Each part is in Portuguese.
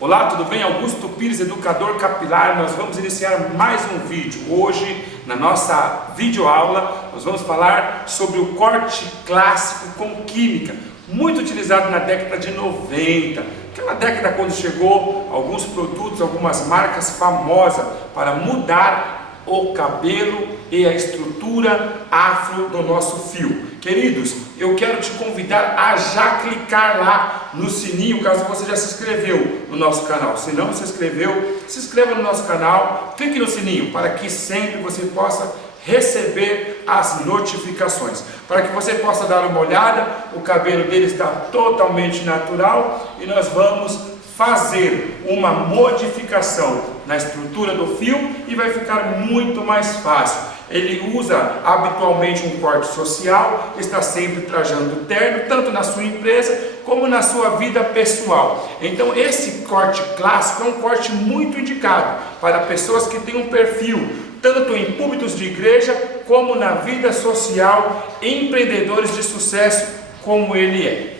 Olá, tudo bem? Augusto Pires, educador capilar. Nós vamos iniciar mais um vídeo. Hoje, na nossa videoaula, nós vamos falar sobre o corte clássico com química, muito utilizado na década de 90. Aquela década quando chegou alguns produtos, algumas marcas famosas para mudar o cabelo e a estrutura afro do nosso fio. Queridos, eu quero te convidar a já clicar lá no sininho, caso você já se inscreveu no nosso canal. Se não se inscreveu, se inscreva no nosso canal, clique no sininho para que sempre você possa receber as notificações, para que você possa dar uma olhada. O cabelo dele está totalmente natural e nós vamos fazer uma modificação na estrutura do fio e vai ficar muito mais fácil. Ele usa habitualmente um corte social, está sempre trajando terno, tanto na sua empresa como na sua vida pessoal. Então esse corte clássico é um corte muito indicado para pessoas que têm um perfil tanto em púlpitos de igreja como na vida social, empreendedores de sucesso como ele é.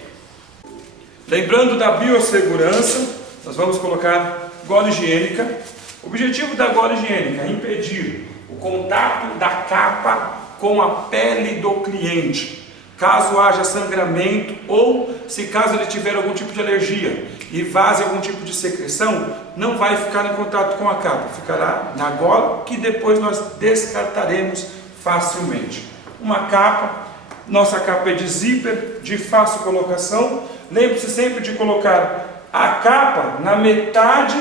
Lembrando da biossegurança, nós vamos colocar gola higiênica. O objetivo da gola higiênica é impedir o contato da capa com a pele do cliente, caso haja sangramento ou se caso ele tiver algum tipo de alergia e vaze algum tipo de secreção, não vai ficar em contato com a capa, ficará na gola, que depois nós descartaremos facilmente. Uma capa, nossa capa é de zíper, de fácil colocação. Lembre-se sempre de colocar a capa na metade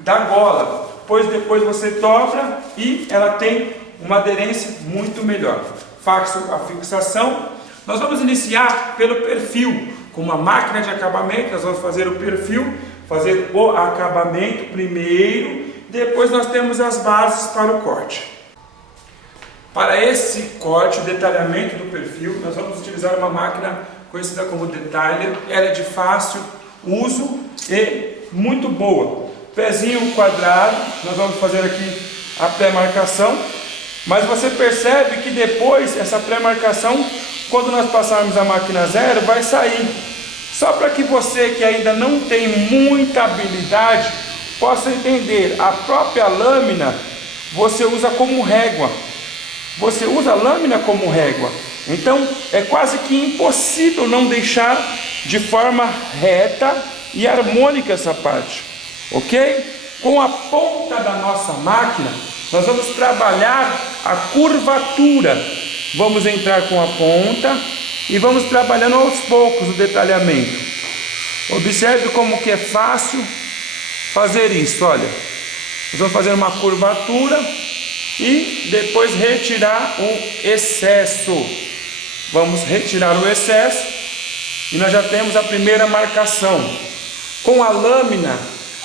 da gola, pois depois você dobra e ela tem uma aderência muito melhor. Faço a fixação. Nós vamos iniciar pelo perfil. Com uma máquina de acabamento, nós vamos fazer o perfil, fazer o acabamento primeiro, depois nós temos as bases para o corte. Para esse corte, o detalhamento do perfil, nós vamos utilizar uma máquina conhecida como Detailer. Ela é de fácil uso e muito boa. Pezinho quadrado, nós vamos fazer aqui a pré-marcação, mas você percebe que depois essa pré-marcação, quando nós passarmos a máquina zero, vai sair. Só para que você que ainda não tem muita habilidade possa entender, a própria lâmina você usa como régua. Você usa a lâmina como régua. Então é quase que impossível não deixar de forma reta e harmônica essa parte. Ok? Com a ponta da nossa máquina, nós vamos trabalhar a curvatura. Vamos entrar com a ponta e vamos trabalhando aos poucos o detalhamento. Observe como que é fácil fazer isso. Olha, nós vamos fazer uma curvatura e depois retirar o excesso. Vamos retirar o excesso e nós já temos a primeira marcação. Com a lâmina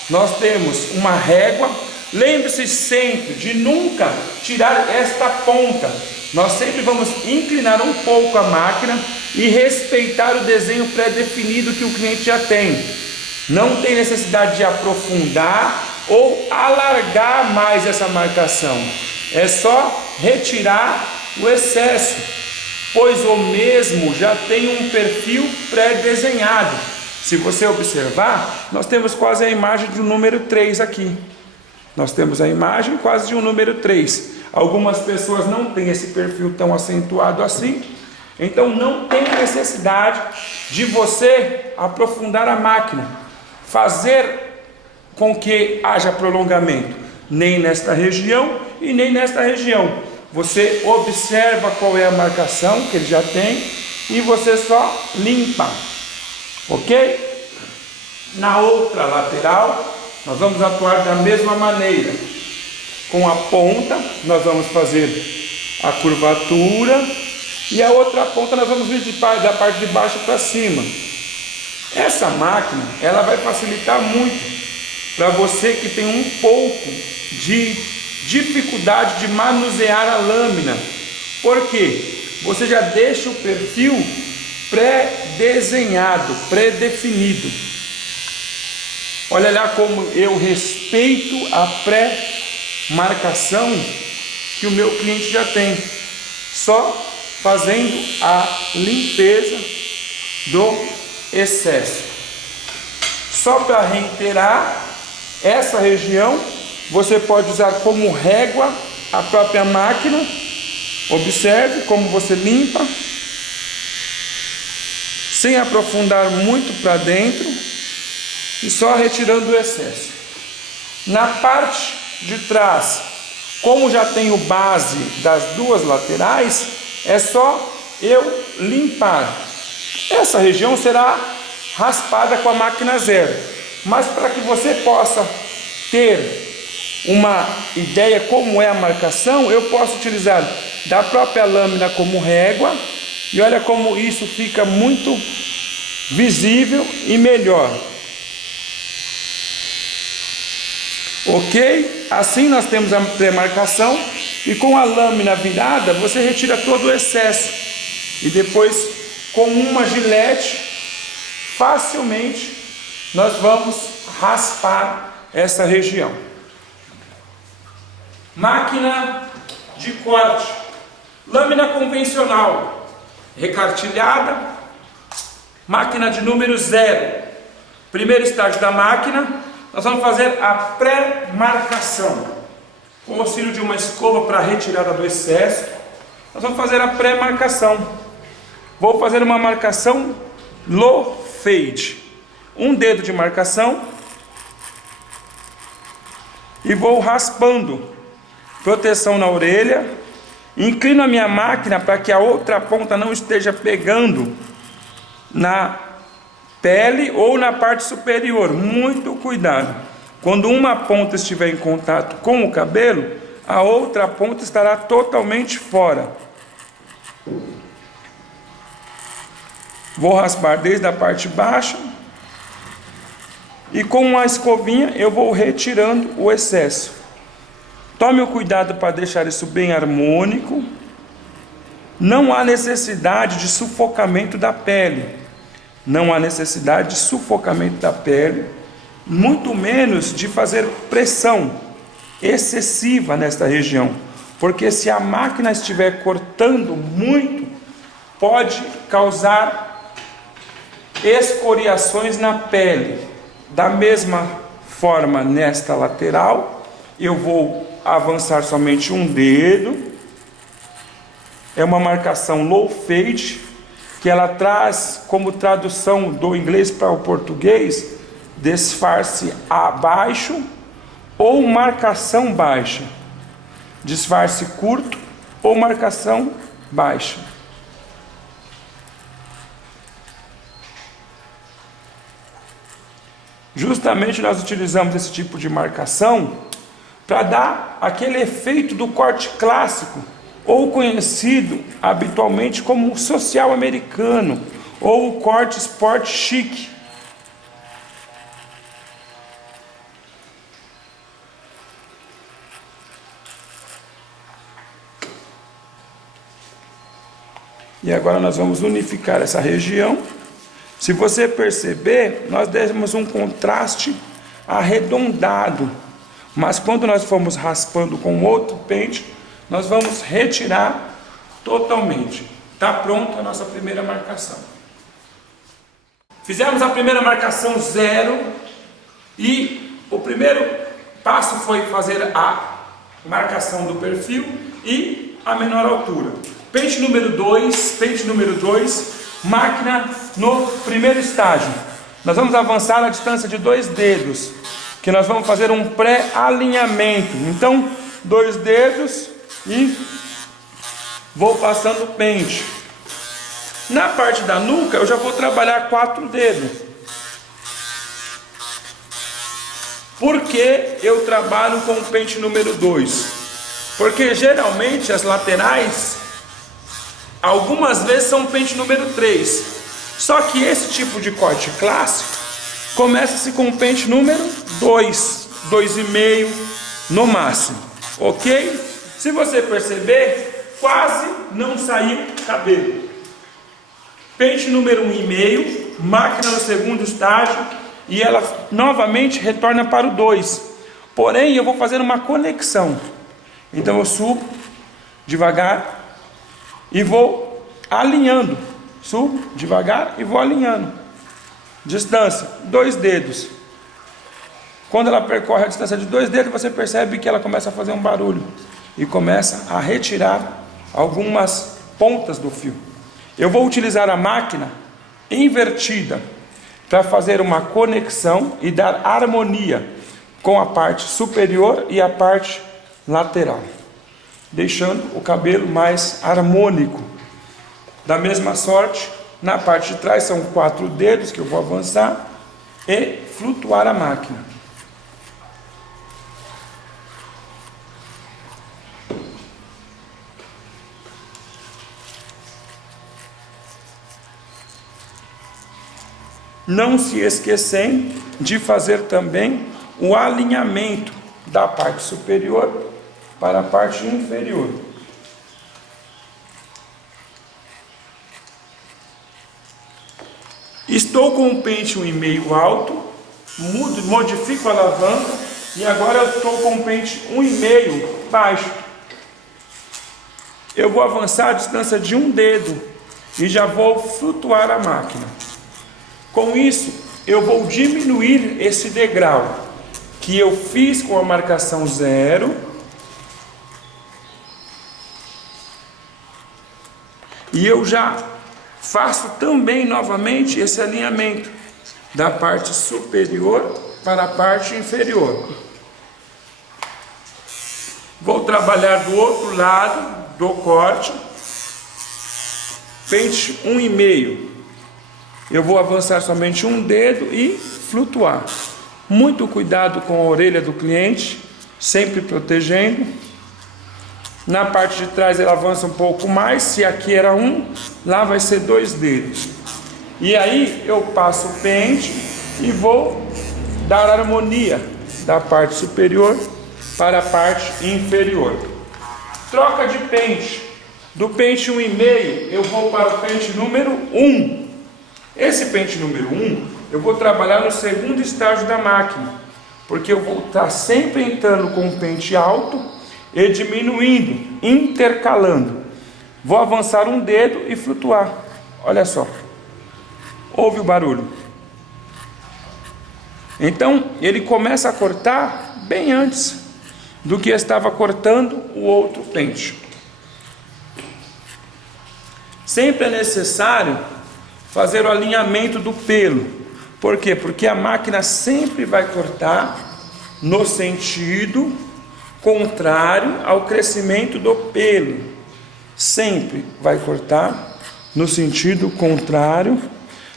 nós temos uma régua. Lembre-se sempre de nunca tirar esta ponta. Nós sempre vamos inclinar um pouco a máquina e respeitar o desenho pré-definido que o cliente já tem. Não tem necessidade de aprofundar ou alargar mais essa marcação. É só retirar o excesso, pois o mesmo já tem um perfil pré-desenhado. Se você observar, nós temos quase a imagem de um número 3 aqui. Nós temos a imagem quase de um número 3. Algumas pessoas não têm esse perfil tão acentuado assim, então não tem necessidade de você aprofundar a máquina, fazer com que haja prolongamento, nem nesta região e nem nesta região. Você observa qual é a marcação que ele já tem e você só limpa, ok? Na outra lateral, nós vamos atuar da mesma maneira. Com a ponta, nós vamos fazer a curvatura e a outra ponta nós vamos vir da parte de baixo para cima. Essa máquina, ela vai facilitar muito para você que tem um pouco de dificuldade de manusear a lâmina. Por quê? Você já deixa o perfil pré-desenhado, pré-definido. Olha lá como eu respeito a pré-marcação que o meu cliente já tem, só fazendo a limpeza do excesso. Só para reiterar, essa região você pode usar como régua a própria máquina. Observe como você limpa, sem aprofundar muito para dentro e só retirando o excesso. Na parte de trás, como já tenho base das duas laterais, é só eu limpar. Essa região será raspada com a máquina zero, mas para que você possa ter uma ideia como é a marcação, eu posso utilizar da própria lâmina como régua, e olha como isso fica muito visível e melhor. Ok? Assim nós temos a pré-marcação, e com a lâmina virada você retira todo o excesso, e depois com uma gilete facilmente nós vamos raspar essa região. Máquina de corte, lâmina convencional, recartilhada, máquina de número 0. Primeiro estágio da máquina, nós vamos fazer a pré-marcação. Com o auxílio de uma escova para retirada do excesso, nós vamos fazer a pré-marcação. Vou fazer uma marcação low fade, um dedo de marcação, e vou raspando, proteção na orelha. Inclino a minha máquina para que a outra ponta não esteja pegando na pele ou na parte superior. Muito cuidado. Quando uma ponta estiver em contato com o cabelo, a outra ponta estará totalmente fora. Vou raspar desde a parte baixa e com uma escovinha eu vou retirando o excesso. Tome o cuidado para deixar isso bem harmônico. Não há necessidade de sufocamento da pele. Não há necessidade de sufocamento da pele, muito menos de fazer pressão excessiva nesta região, porque se a máquina estiver cortando muito, pode causar escoriações na pele. Da mesma forma, nesta lateral, eu vou avançar somente um dedo. É uma marcação low fade, que ela traz como tradução do inglês para o português, disfarce abaixo ou marcação baixa. Disfarce curto ou marcação baixa. Justamente nós utilizamos esse tipo de marcação para dar aquele efeito do corte clássico, ou conhecido habitualmente como social americano, ou o corte sport chic. E agora nós vamos unificar essa região. Se você perceber, nós demos um contraste arredondado, mas quando nós formos raspando com outro pente, nós vamos retirar totalmente. Está pronta a nossa primeira marcação. Fizemos a primeira marcação 0 e o primeiro passo foi fazer a marcação do perfil e a menor altura. Pente número 2, máquina no primeiro estágio. Nós vamos avançar a distância de 2 dedos, que nós vamos fazer um pré-alinhamento. Então, 2 dedos e vou passando o pente. Na parte da nuca eu já vou trabalhar 4 dedos. Por que eu trabalho com o pente número 2? Porque geralmente as laterais, algumas vezes são pente número 3. Só que esse tipo de corte clássico começa-se com o pente número 2, 2,5 no máximo. Ok? Se você perceber, quase não saiu cabelo. Pente número 1,5, máquina no segundo estágio, e ela novamente retorna para o 2. Porém, eu vou fazer uma conexão. Então eu subo devagar e vou alinhando. Subo devagar e vou alinhando. Distância, 2 dedos. Quando ela percorre a distância de 2 dedos, você percebe que ela começa a fazer um barulho e começa a retirar algumas pontas do fio. Eu vou utilizar a máquina invertida para fazer uma conexão e dar harmonia com a parte superior e a parte lateral, deixando o cabelo mais harmônico. Da mesma sorte, na parte de trás são 4 dedos que eu vou avançar e flutuar a máquina. Não se esquecem de fazer também o alinhamento da parte superior para a parte inferior. Estou com o pente 1,5 alto, modifico a alavanca e agora eu estou com o pente 1,5 baixo. Eu vou avançar a distância de 1 dedo e já vou flutuar a máquina. Com isso, eu vou diminuir esse degrau que eu fiz com a marcação 0 e eu já faço também novamente esse alinhamento da parte superior para a parte inferior. Vou trabalhar do outro lado do corte, pente 1,5. Eu vou avançar somente 1 dedo e flutuar. Muito cuidado com a orelha do cliente, sempre protegendo. Na parte de trás ela avança um pouco mais, se aqui era 1, lá vai ser 2 dedos. E aí eu passo o pente e vou dar harmonia da parte superior para a parte inferior. Troca de pente. Do pente 1,5 eu vou para o pente número 1. Esse pente número 1, eu vou trabalhar no segundo estágio da máquina, porque eu vou estar sempre entrando com o pente alto e diminuindo, intercalando. Vou avançar 1 dedo e flutuar. Olha só, ouve o barulho. Então, ele começa a cortar bem antes do que estava cortando o outro pente. Sempre é necessário fazer o alinhamento do pelo. Por quê? Porque a máquina sempre vai cortar no sentido contrário ao crescimento do pelo. Sempre vai cortar no sentido contrário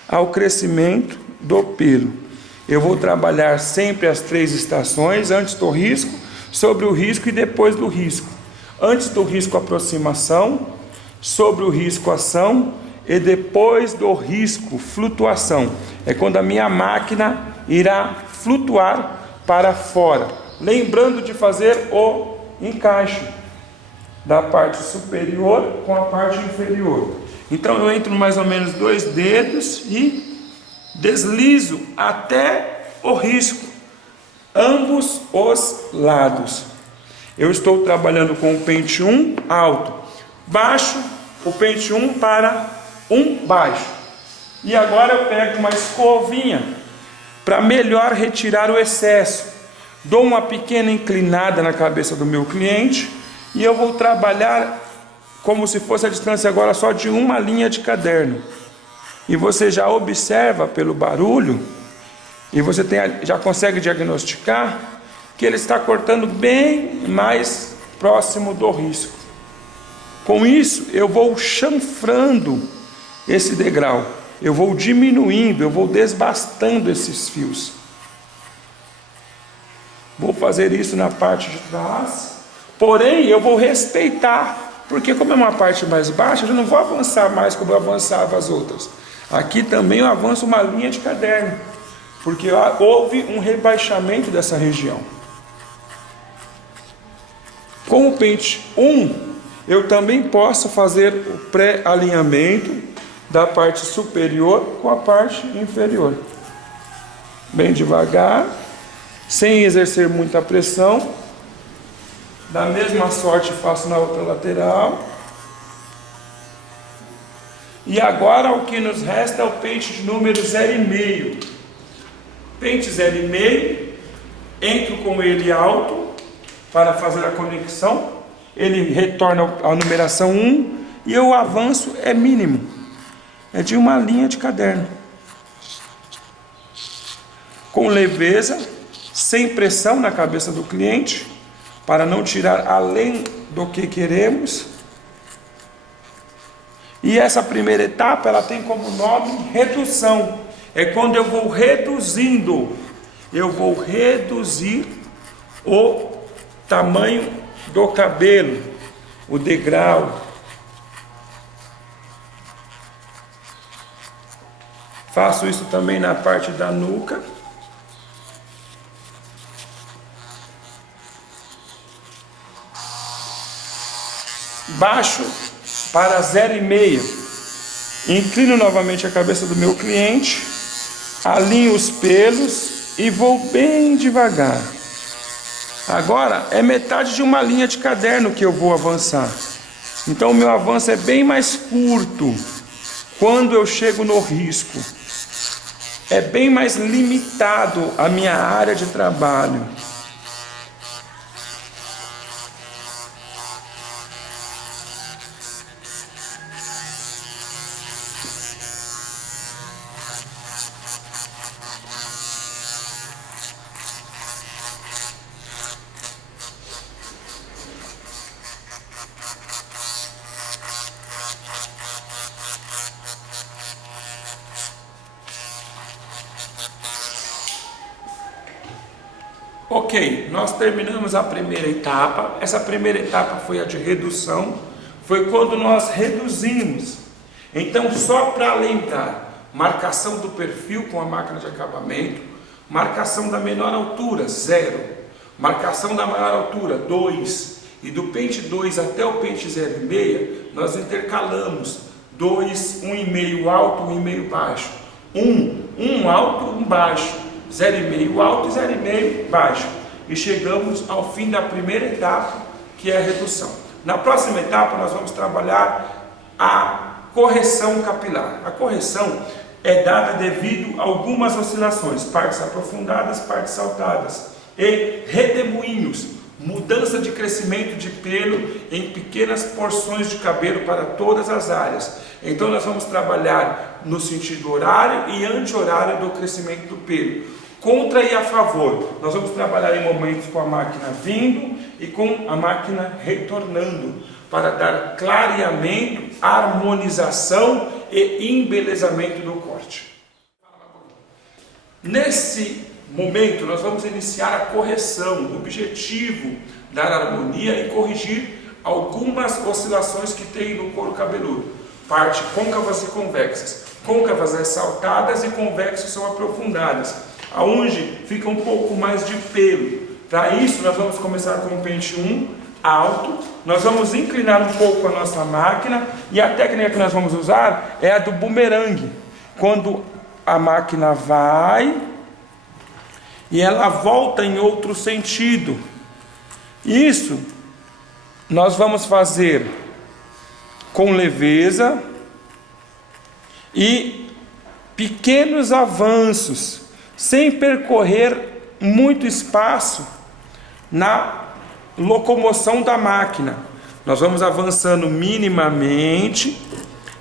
ao crescimento do pelo. Eu vou trabalhar sempre as 3 estações, antes do risco, sobre o risco e depois do risco. Antes do risco aproximação, sobre o risco ação e depois do risco flutuação. É quando a minha máquina irá flutuar para fora. Lembrando de fazer o encaixe da parte superior com a parte inferior. Então eu entro mais ou menos 2 dedos e deslizo até o risco, ambos os lados. Eu estou trabalhando com o pente 1 alto, baixo, o pente 1 para 1 baixo. E agora eu pego uma escovinha para melhor retirar o excesso. Dou uma pequena inclinada na cabeça do meu cliente e eu vou trabalhar como se fosse a distância agora só de uma linha de caderno. E você já observa pelo barulho e você já consegue diagnosticar que ele está cortando bem mais próximo do risco. Com isso eu vou chanfrando esse degrau, eu vou diminuindo, eu vou desbastando esses fios. Vou fazer isso na parte de trás, porém eu vou respeitar, porque como é uma parte mais baixa, eu já não vou avançar mais como eu avançava as outras. Aqui também eu avanço uma linha de caderno, porque houve um rebaixamento dessa região. Com o pente 1, eu também posso fazer o pré-alinhamento da parte superior com a parte inferior. Bem devagar, sem exercer muita pressão. Da mesma sorte faço na outra lateral. E agora o que nos resta é o pente de número 0,5. Pente 0,5, entro com ele alto para fazer a conexão, ele retorna a numeração 1 e eu avanço é mínimo, é de uma linha de caderno, com leveza, sem pressão na cabeça do cliente, para não tirar além do que queremos. E essa primeira etapa, ela tem como nome redução. É quando eu vou reduzindo, eu vou reduzir o tamanho do cabelo, o degrau. Faço isso também na parte da nuca. Baixo para 0,5. Inclino novamente a cabeça do meu cliente, alinho os pelos e vou bem devagar. Agora é metade de uma linha de caderno que eu vou avançar. Então o meu avanço é bem mais curto quando eu chego no risco. É bem mais limitado a minha área de trabalho. Ok, nós terminamos a primeira etapa. Essa primeira etapa foi a de redução, foi quando nós reduzimos. Então, só para lembrar, marcação do perfil com a máquina de acabamento, marcação da menor altura, 0, marcação da maior altura, 2, e do pente 2 até o pente 0,5, nós intercalamos 2, 1,5 alto, 1,5 baixo, 1 alto, 1 baixo, 0,5 alto e 0,5 baixo, e chegamos ao fim da primeira etapa, que é a redução. Na próxima etapa nós vamos trabalhar a correção capilar. A correção é dada devido a algumas oscilações, partes aprofundadas, partes saltadas, e redemoinhos, mudança de crescimento de pelo em pequenas porções de cabelo para todas as áreas. Então nós vamos trabalhar no sentido horário e anti-horário do crescimento do pelo. Contra e a favor, nós vamos trabalhar em momentos com a máquina vindo e com a máquina retornando, para dar clareamento, harmonização e embelezamento do corte. Nesse momento nós vamos iniciar a correção, o objetivo dar harmonia e corrigir algumas oscilações que tem no couro cabeludo, parte côncavas e convexas. Côncavas ressaltadas e convexas são aprofundadas, aonde fica um pouco mais de pelo. Para isso nós vamos começar com o pente 1 alto, nós vamos inclinar um pouco a nossa máquina, e a técnica que nós vamos usar é a do bumerangue, quando a máquina vai e ela volta em outro sentido. Isso nós vamos fazer com leveza e pequenos avanços, sem percorrer muito espaço na locomoção da máquina. Nós vamos avançando minimamente,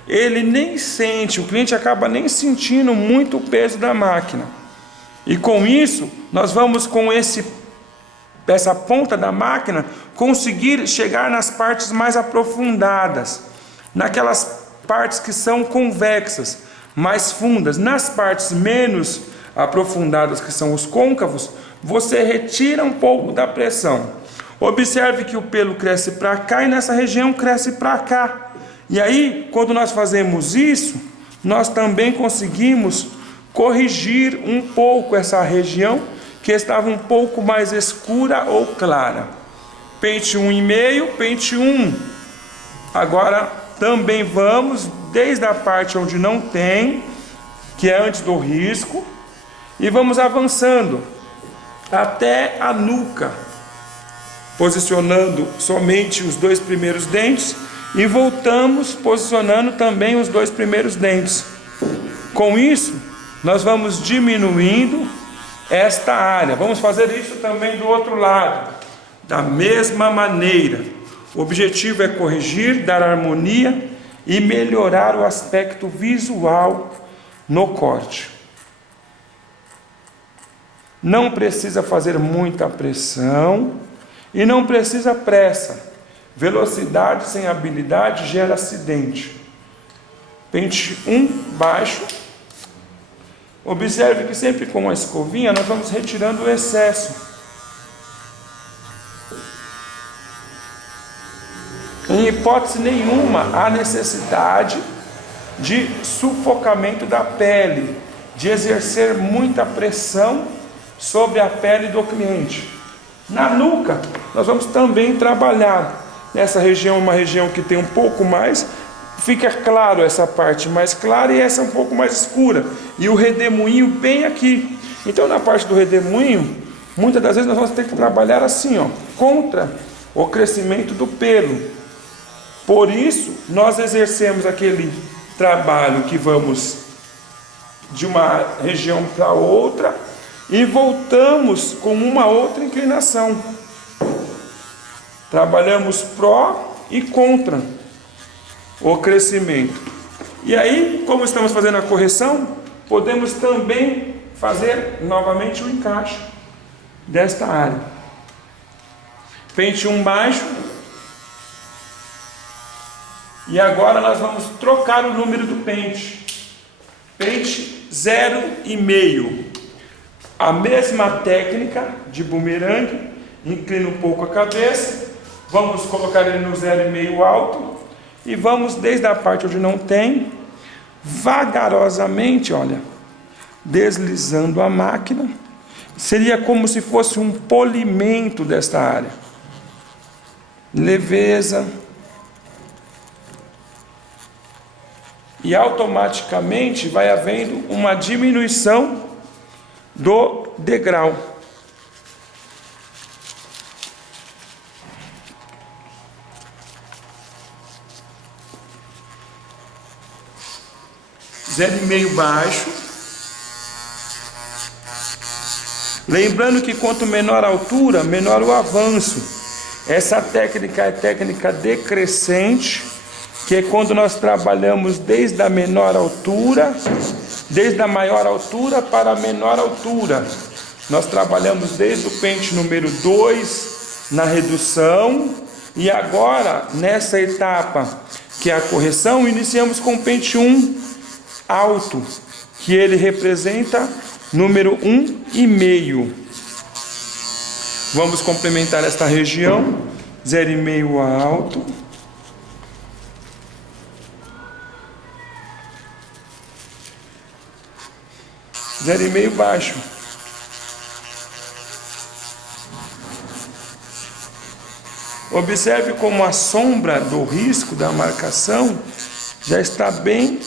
ele nem sente, o cliente acaba nem sentindo muito o peso da máquina. E com isso, nós vamos com essa ponta da máquina conseguir chegar nas partes mais aprofundadas, naquelas partes que são convexas, mais fundas. Nas partes menos aprofundadas, que são os côncavos, você retira um pouco da pressão. Observe que o pelo cresce para cá e nessa região cresce para cá. E aí, quando nós fazemos isso, nós também conseguimos corrigir um pouco essa região que estava um pouco mais escura ou clara. Pente 1,5, pente 1. Agora também vamos desde a parte onde não tem, que é antes do risco, e vamos avançando até a nuca, posicionando somente os 2 primeiros dentes, e voltamos posicionando também os 2 primeiros dentes. Com isso, nós vamos diminuindo esta área. Vamos fazer isso também do outro lado, da mesma maneira. O objetivo é corrigir, dar harmonia e melhorar o aspecto visual no corte. Não precisa fazer muita pressão e não precisa pressa. Velocidade sem habilidade gera acidente. Pente 1 baixo. Observe que sempre com a escovinha nós vamos retirando o excesso. Em hipótese nenhuma há necessidade de sufocamento da pele, de exercer muita pressão sobre a pele do cliente. Na nuca, nós vamos também trabalhar nessa região, uma região que tem um pouco mais, fica claro essa parte mais clara e essa um pouco mais escura, e o redemoinho bem aqui. Então na parte do redemoinho, muitas das vezes nós vamos ter que trabalhar assim, ó, contra o crescimento do pelo. Por isso, nós exercemos aquele trabalho que vamos de uma região para outra e voltamos com uma outra inclinação. Trabalhamos pró e contra o crescimento. E aí, como estamos fazendo a correção, podemos também fazer novamente o encaixe desta área. Pente 1 baixo. E agora nós vamos trocar o número do pente. Pente 0,5. A mesma técnica de bumerangue. Inclina um pouco a cabeça. Vamos colocar ele no 0,5 alto. E vamos desde a parte onde não tem, vagarosamente, olha, deslizando a máquina. Seria como se fosse um polimento desta área. Leveza. E automaticamente vai havendo uma diminuição do degrau. Zero e meio baixo. Lembrando que quanto menor a altura, menor o avanço. Essa técnica é técnica decrescente, que é quando nós trabalhamos desde a menor altura, desde a maior altura para a menor altura. Nós trabalhamos desde o pente número 2 na redução, e agora nessa etapa que é a correção, iniciamos com o pente 1 alto, que ele representa número 1,5. Vamos complementar esta região, 0,5 alto. Zero e meio baixo. Observe como a sombra do risco da marcação já está bem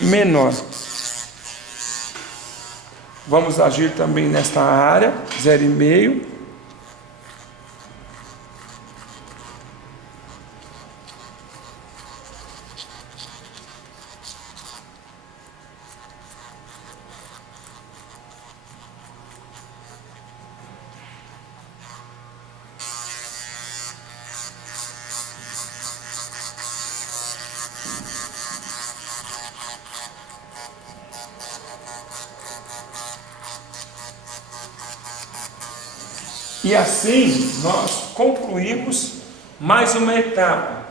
menor. Vamos agir também nesta área, 0,5. E assim nós concluímos mais uma etapa,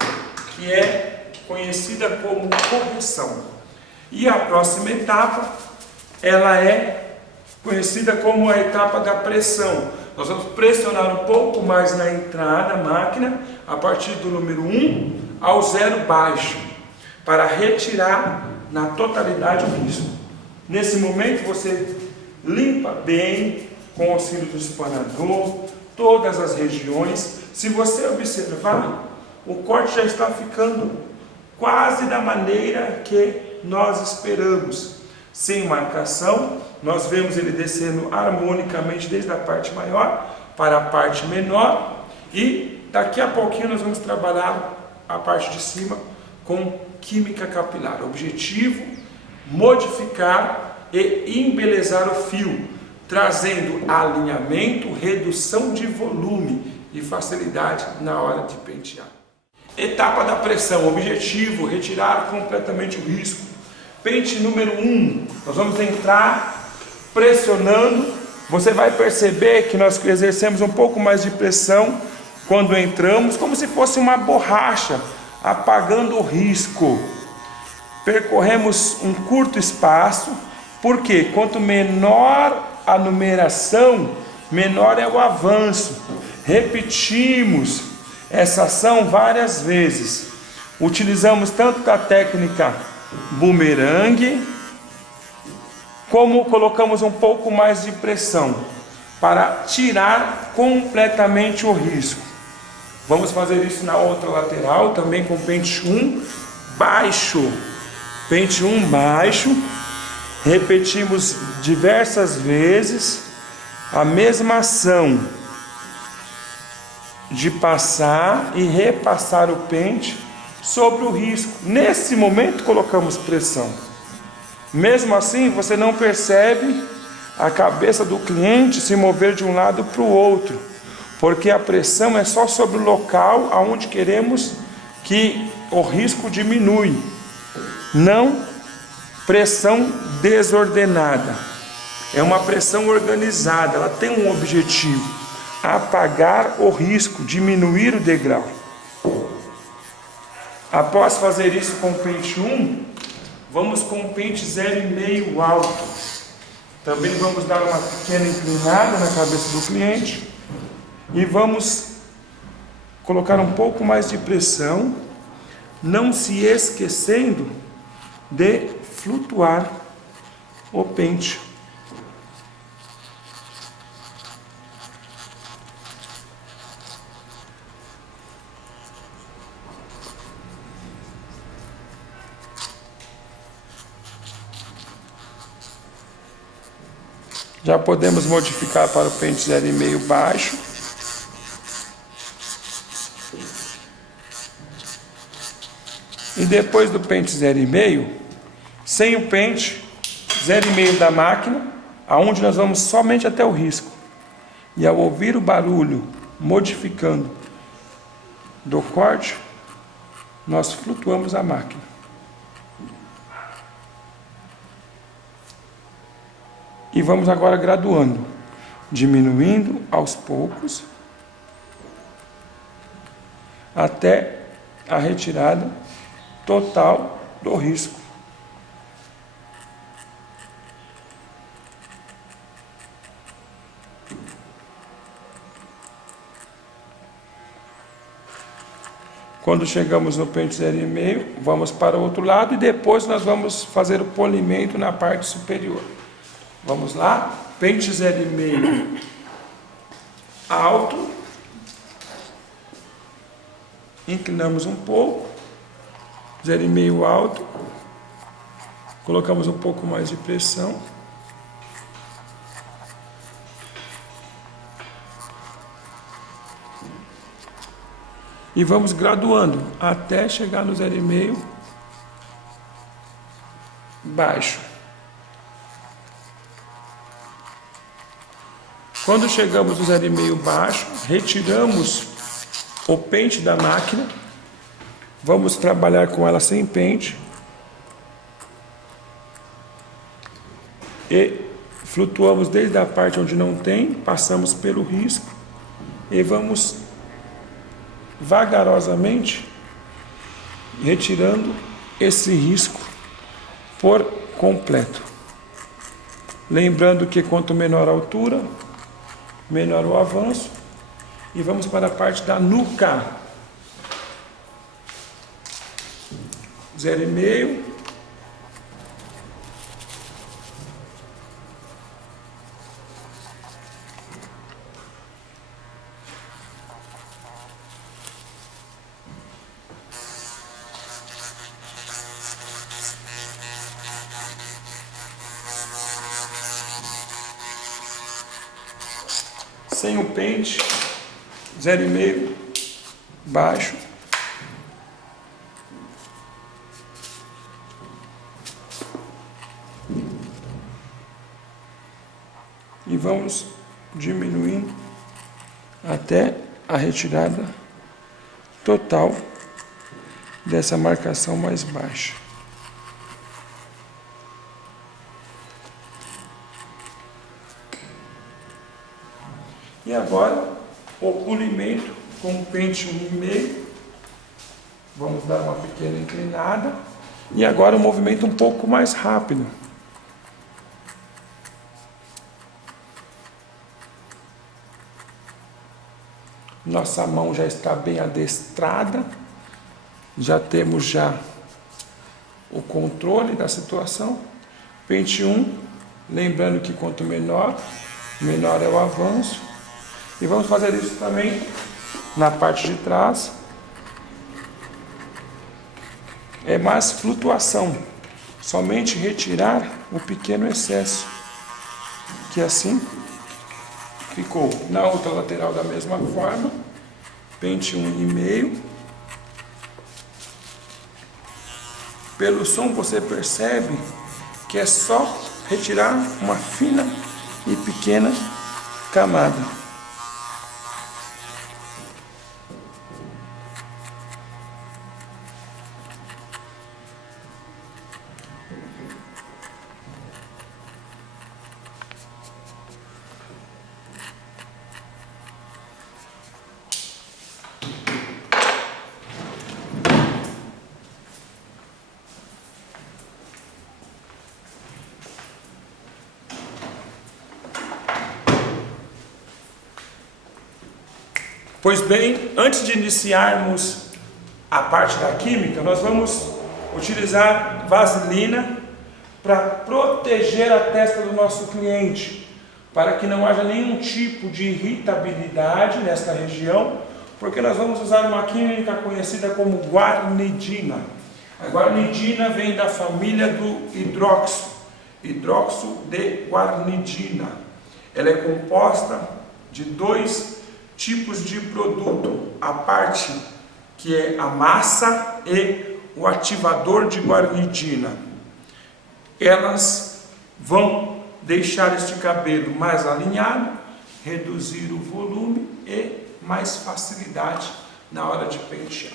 que é conhecida como correção. E a próxima etapa, ela é conhecida como a etapa da pressão. Nós vamos pressionar um pouco mais na entrada da máquina, a partir do número 1 ao 0 baixo, para retirar na totalidade o risco. Nesse momento você limpa bem, com o auxílio do espanador, todas as regiões. Se você observar, o corte já está ficando quase da maneira que nós esperamos. Sem marcação, nós vemos ele descendo harmonicamente desde a parte maior para a parte menor. E daqui a pouquinho nós vamos trabalhar a parte de cima com química capilar. Objetivo: modificar e embelezar o fio, trazendo alinhamento, redução de volume e facilidade na hora de pentear. Etapa da pressão, objetivo, retirar completamente o risco. Pente número 1, nós vamos entrar pressionando. Você vai perceber que nós exercemos um pouco mais de pressão quando entramos, como se fosse uma borracha, apagando o risco. Percorremos um curto espaço, porque quanto menor a numeração, menor é o avanço. Repetimos essa ação várias vezes. Utilizamos tanto a técnica bumerangue, como colocamos um pouco mais de pressão para tirar completamente o risco. Vamos fazer isso na outra lateral, também com pente 1 baixo. Pente 1 baixo. Repetimos diversas vezes a mesma ação de passar e repassar o pente sobre o risco. Nesse momento colocamos pressão. Mesmo assim, você não percebe a cabeça do cliente se mover de um lado para o outro, porque a pressão é só sobre o local aonde queremos que o risco diminui, não pressão desordenada. É uma pressão organizada, ela tem um objetivo: apagar o risco, diminuir o degrau. Após fazer isso com o pente 1, vamos com o pente 0,5 alto. Também vamos dar uma pequena inclinada na cabeça do cliente e vamos colocar um pouco mais de pressão, não se esquecendo de flutuar o pente. Já podemos modificar para o pente 0,5 baixo. E depois do pente 0,5, sem o pente 0,5 da máquina, aonde nós vamos somente até o risco. E ao ouvir o barulho modificando do corte, nós flutuamos a máquina. E vamos agora graduando, diminuindo aos poucos, até a retirada total do risco. Quando chegamos no pente 0,5, vamos para o outro lado e depois nós vamos fazer o polimento na parte superior. Vamos lá, pente 0,5 alto, inclinamos um pouco, 0,5 alto, colocamos um pouco mais de pressão, e vamos graduando até chegar no 0,5 baixo. Quando chegamos no 0,5 baixo, retiramos o pente da máquina, vamos trabalhar com ela sem pente e flutuamos desde a parte onde não tem, passamos pelo risco e vamos vagarosamente retirando esse risco por completo. Lembrando que quanto menor a altura, menor o avanço. E vamos para a parte da nuca. 0,5. Sem o pente, 0,5 baixo. E vamos diminuindo até a retirada total dessa marcação mais baixa. E agora o polimento com o pente 1,5. Vamos dar uma pequena inclinada. E agora um movimento um pouco mais rápido. Nossa mão já está bem adestrada. Já temos já o controle da situação. Pente 1, lembrando que quanto menor, menor é o avanço. E vamos fazer isso também na parte de trás. É mais flutuação, somente retirar o pequeno excesso, que assim ficou. Na outra lateral da mesma forma, pente 1,5. Pelo som você percebe que é só retirar uma fina e pequena camada. Pois bem, antes de iniciarmos a parte da química, nós vamos utilizar vaselina para proteger a testa do nosso cliente, para que não haja nenhum tipo de irritabilidade nesta região, porque nós vamos usar uma química conhecida como guarnidina. A guarnidina vem da família do hidróxido de guarnidina. Ela é composta de dois tipos de produto, a parte que é a massa e o ativador de guarnidina. Elas vão deixar este cabelo mais alinhado, reduzir o volume e mais facilidade na hora de pentear.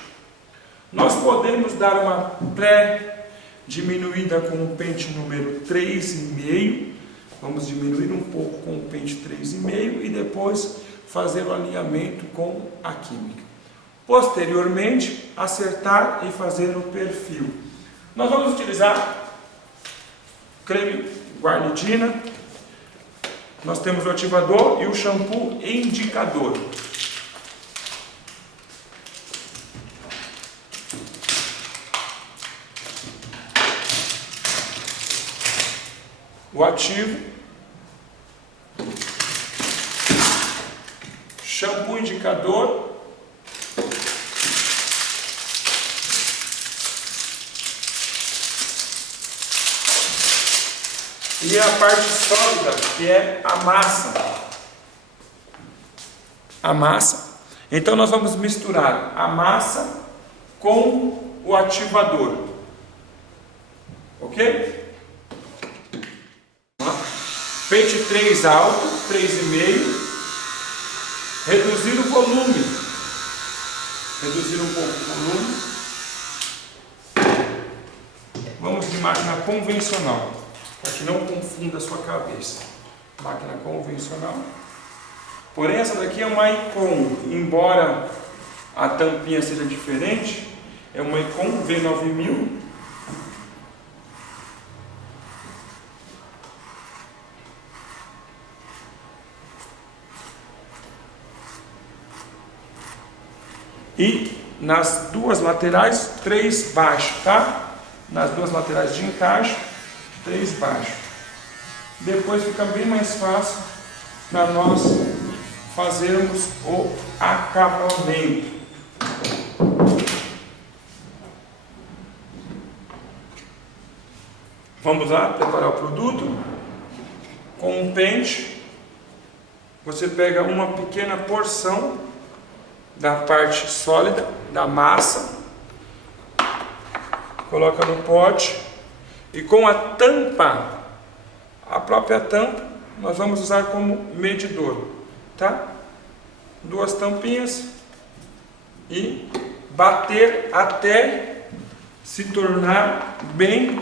Nós podemos dar uma pré-diminuída com o pente número 3,5. Vamos diminuir um pouco com o pente 3,5 e depois fazer o alinhamento com a química. Posteriormente, acertar e fazer o perfil. Nós vamos utilizar creme guarnidina. Nós temos o ativador e o shampoo indicador. O ativo, shampoo indicador, e a parte sólida, que é a massa. A massa. Então nós vamos misturar a massa com o ativador. Ok? Pente 3 alto, 3,5. Reduzir o volume. Reduzir um pouco o volume. Vamos de máquina convencional, para que não confunda a sua cabeça. Máquina convencional. Porém, essa daqui é uma Icon. Embora a tampinha seja diferente, é uma Icon V9000. E nas duas laterais, 3 baixos, tá? Nas duas laterais de encaixe, 3 baixos. Depois fica bem mais fácil para nós fazermos o acabamento. Vamos lá preparar o produto. Com um pente, você pega uma pequena porção da parte sólida, da massa, coloca no pote e com a tampa, a própria tampa, nós vamos usar como medidor, tá? 2 tampinhas e bater até se tornar bem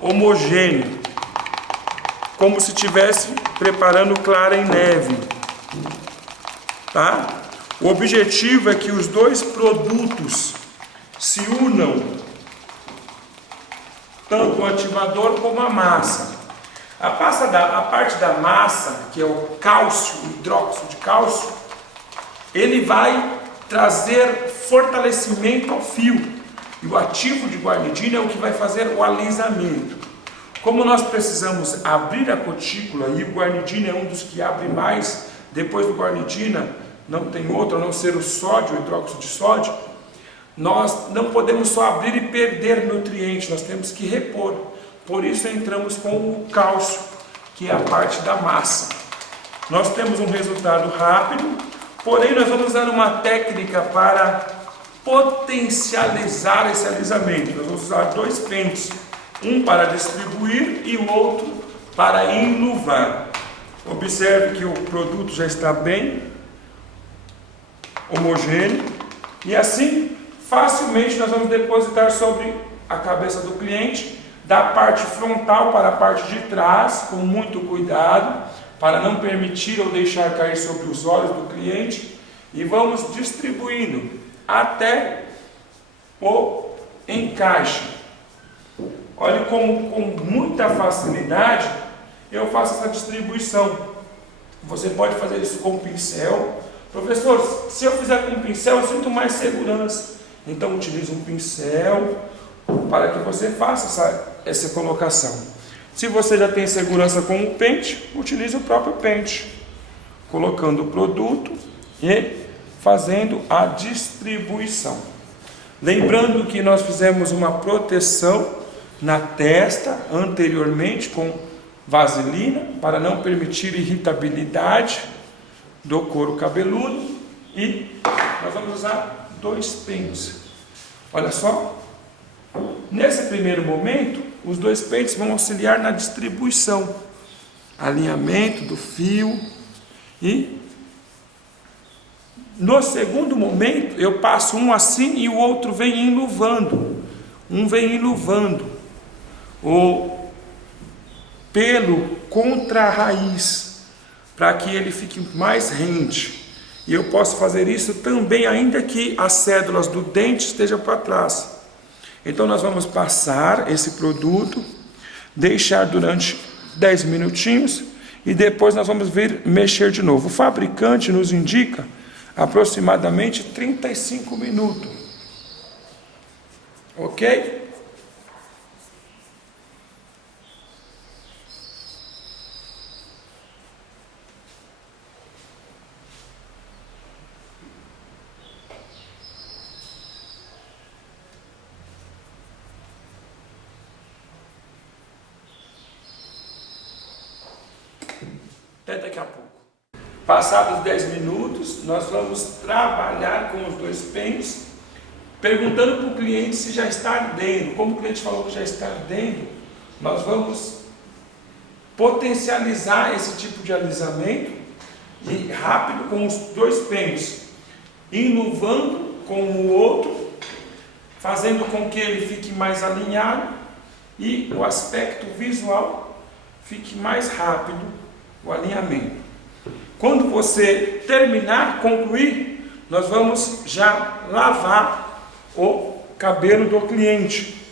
homogêneo, como se estivesse preparando clara em neve, tá? O objetivo é que os 2 produtos se unam, tanto o ativador como a massa. A parte da massa, que é o cálcio, o hidróxido de cálcio, ele vai trazer fortalecimento ao fio. E o ativo de guanidina é o que vai fazer o alisamento. Como nós precisamos abrir a cutícula, e o guanidina é um dos que abre mais, depois do guanidina não tem outro, a não ser o sódio, o hidróxido de sódio, nós não podemos só abrir e perder nutrientes, nós temos que repor. Por isso entramos com o cálcio, que é a parte da massa. Nós temos um resultado rápido, porém nós vamos usar uma técnica para potencializar esse alisamento. Nós vamos usar 2 pentes, um para distribuir e o outro para enluvar. Observe que o produto já está bem homogêneo e assim facilmente nós vamos depositar sobre a cabeça do cliente, da parte frontal para a parte de trás, com muito cuidado, para não permitir ou deixar cair sobre os olhos do cliente, e vamos distribuindo até o encaixe. Olhe como com muita facilidade eu faço essa distribuição. Você pode fazer isso com pincel. Professor, se eu fizer com pincel eu sinto mais segurança. Então utilize um pincel para que você faça essa colocação. Se você já tem segurança com o pente, utilize o próprio pente, colocando o produto e fazendo a distribuição. Lembrando que nós fizemos uma proteção na testa anteriormente com vaselina para não permitir irritabilidade do couro cabeludo, e nós vamos usar 2 pentes. Olha só, nesse primeiro momento os 2 pentes vão auxiliar na distribuição, alinhamento do fio, e no segundo momento eu passo um assim e o outro vem enluvando. Um vem enluvando o pelo contra a raiz, para que ele fique mais rente. E eu posso fazer isso também ainda que as cédulas do dente estejam para trás. Então nós vamos passar esse produto, deixar durante 10 minutinhos e depois nós vamos vir mexer de novo. O fabricante nos indica aproximadamente 35 minutos. Ok? Até daqui a pouco. Passados 10 minutos, nós vamos trabalhar com os 2 pentes, perguntando para o cliente se já está ardendo. Como o cliente falou que já está ardendo, nós vamos potencializar esse tipo de alisamento e rápido com os 2 pentes, enluvando com o outro, fazendo com que ele fique mais alinhado e o aspecto visual fique mais rápido, o alinhamento. Quando você terminar, concluir, nós vamos já lavar o cabelo do cliente,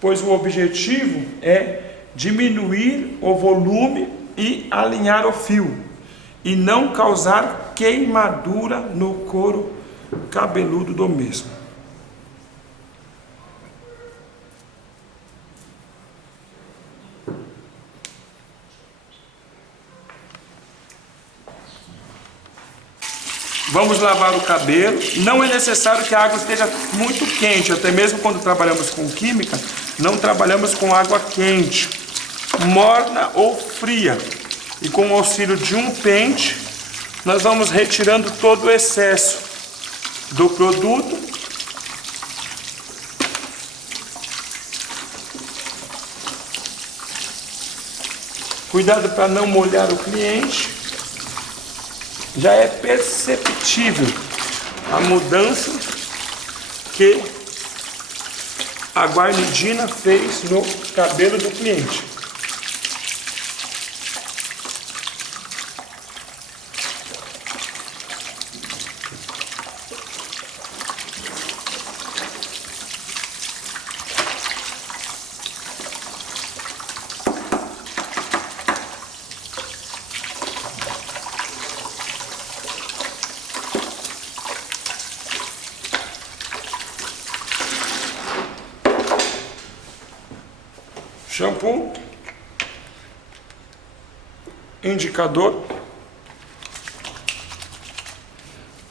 pois o objetivo é diminuir o volume e alinhar o fio, e não causar queimadura no couro cabeludo do mesmo. Vamos lavar o cabelo. Não é necessário que a água esteja muito quente, até mesmo quando trabalhamos com química, não trabalhamos com água quente, morna ou fria. E com o auxílio de um pente, nós vamos retirando todo o excesso do produto. Cuidado para não molhar o cliente. Já é perceptível a mudança que a guarnidina fez no cabelo do cliente. Shampoo, indicador,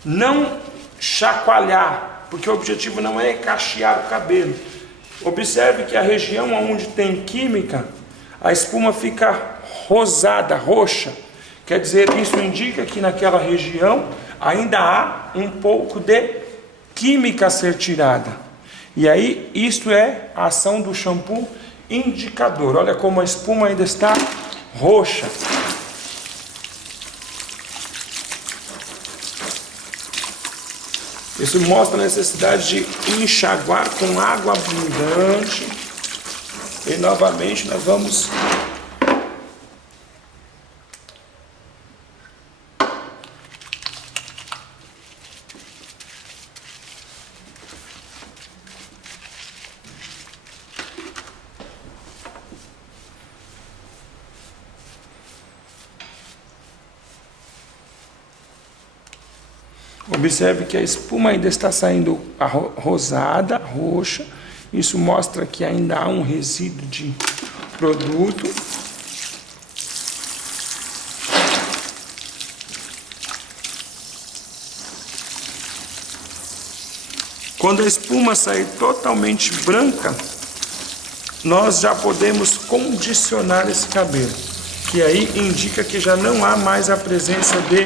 não chacoalhar, porque o objetivo não é cachear o cabelo. Observe que a região onde tem química, a espuma fica rosada, roxa. Quer dizer, isso indica que naquela região ainda há um pouco de química a ser tirada. E aí, isto é a ação do shampoo indicador. Olha como a espuma ainda está roxa. Isso mostra a necessidade de enxaguar com água abundante. E novamente nós vamos observe que a espuma ainda está saindo rosada, roxa. Isso mostra que ainda há um resíduo de produto. Quando a espuma sair totalmente branca, nós já podemos condicionar esse cabelo, que aí indica que já não há mais a presença de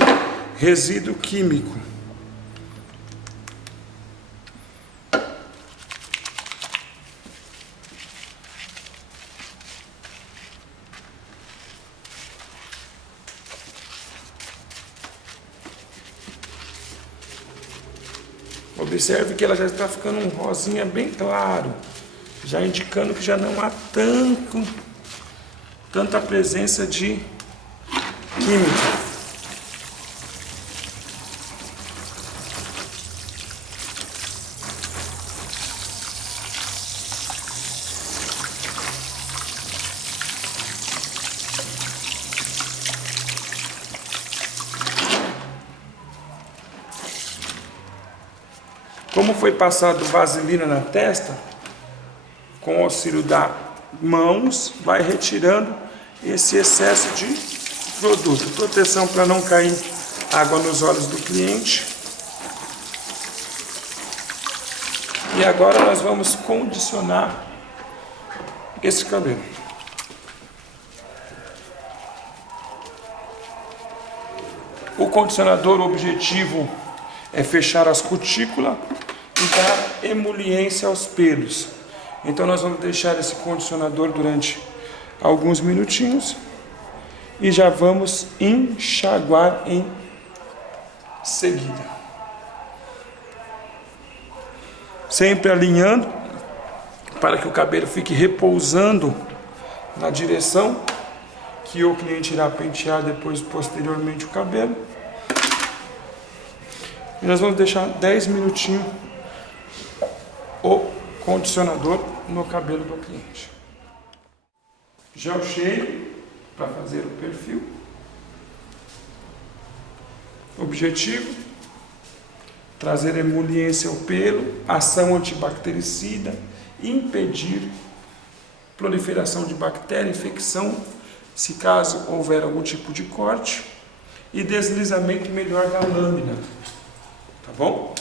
resíduo químico. Observe que ela já está ficando um rosinha bem claro, já indicando que já não há tanta presença de química. Como foi passado vaselina na testa, com o auxílio das mãos, vai retirando esse excesso de produto. Proteção para não cair água nos olhos do cliente. E agora nós vamos condicionar esse cabelo. O condicionador, o objetivo é fechar as cutículas e dar emoliência aos pelos. Então nós vamos deixar esse condicionador durante alguns minutinhos e já vamos enxaguar em seguida. Sempre alinhando para que o cabelo fique repousando na direção que o cliente irá pentear depois posteriormente o cabelo. E nós vamos deixar 10 minutinhos o condicionador no cabelo do cliente. Gel cheio para fazer o perfil. Objetivo: trazer emoliência ao pelo, ação antibactericida, impedir proliferação de bactéria, infecção, se caso houver algum tipo de corte, e deslizamento melhor da lâmina. Tá bom?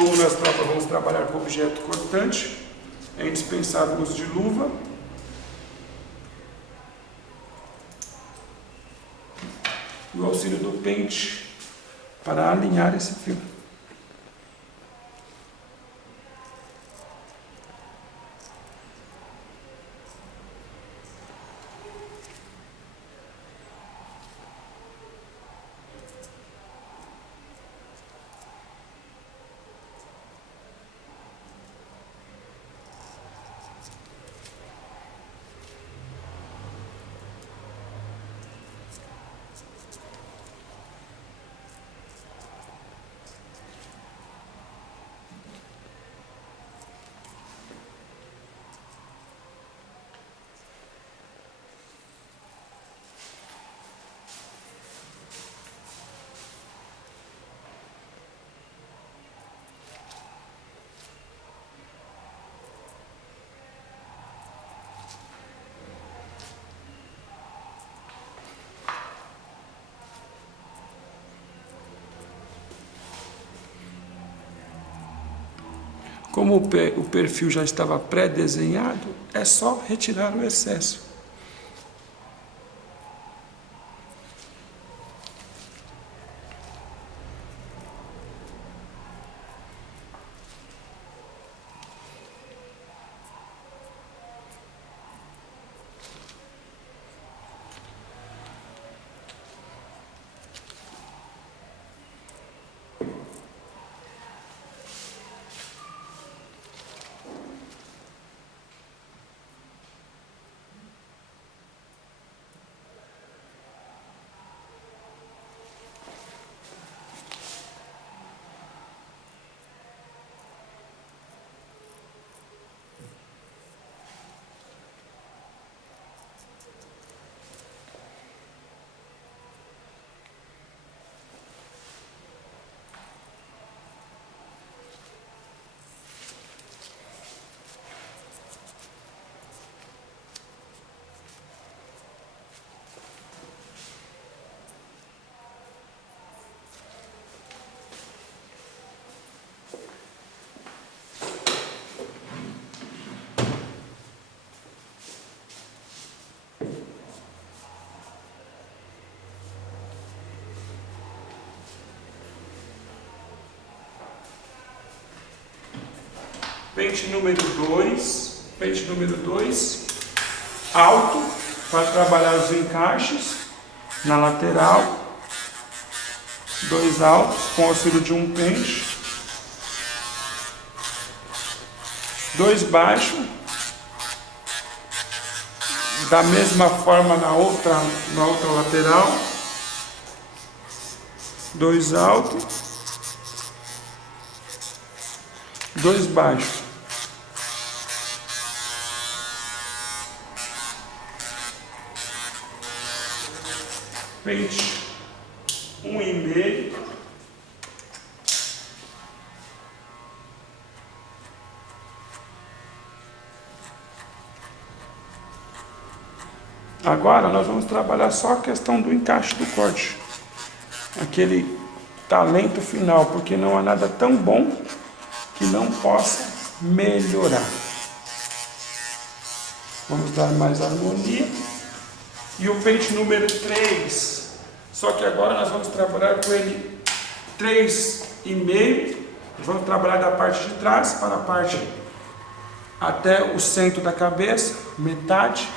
Como nós vamos trabalhar com objeto cortante, é indispensável o uso de luva. E o auxílio do pente para alinhar esse fio. Como o perfil já estava pré-desenhado, é só retirar o excesso. Pente número 2, alto, para trabalhar os encaixes na lateral, 2 altos, com auxílio de um pente, 2 baixos, da mesma forma na outra lateral, 2 altos, 2 baixos. Pente 1,5. Agora nós vamos trabalhar só a questão do encaixe do corte. Aquele talento final, porque não há nada tão bom que não possa melhorar. Vamos dar mais harmonia. E o pente número 3, só que agora nós vamos trabalhar com ele 3,5. Vamos trabalhar da parte de trás para a parte até o centro da cabeça, metade,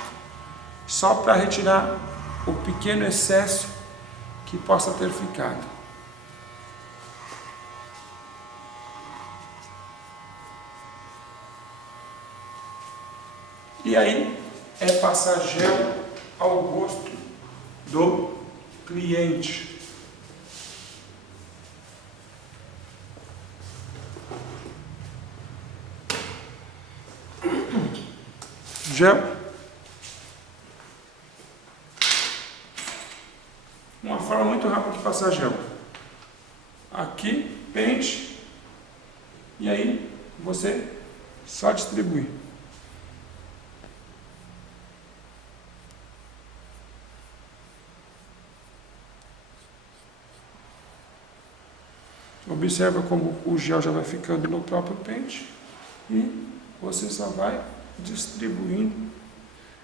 só para retirar o pequeno excesso que possa ter ficado. E aí é passar gel ao gosto do cliente. Gel. Uma forma muito rápida de passar gel. Aqui, pente. E aí você só distribui. Observa como o gel já vai ficando no próprio pente e você só vai distribuindo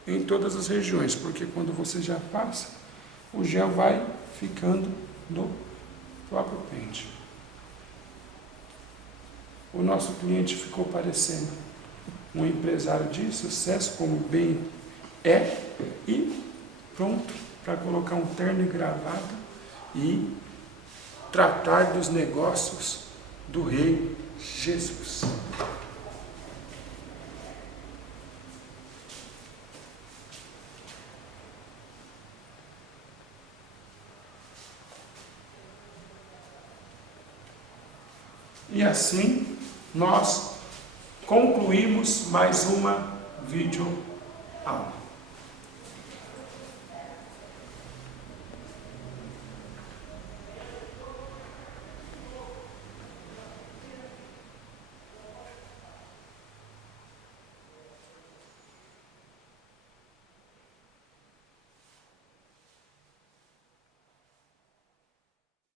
em todas as regiões, porque quando você já passa, o gel vai ficando no próprio pente. O nosso cliente ficou parecendo um empresário de sucesso, como bem é, e pronto para colocar um terno e gravata e tratar dos negócios do Rei Jesus. E assim nós concluímos mais uma videoaula.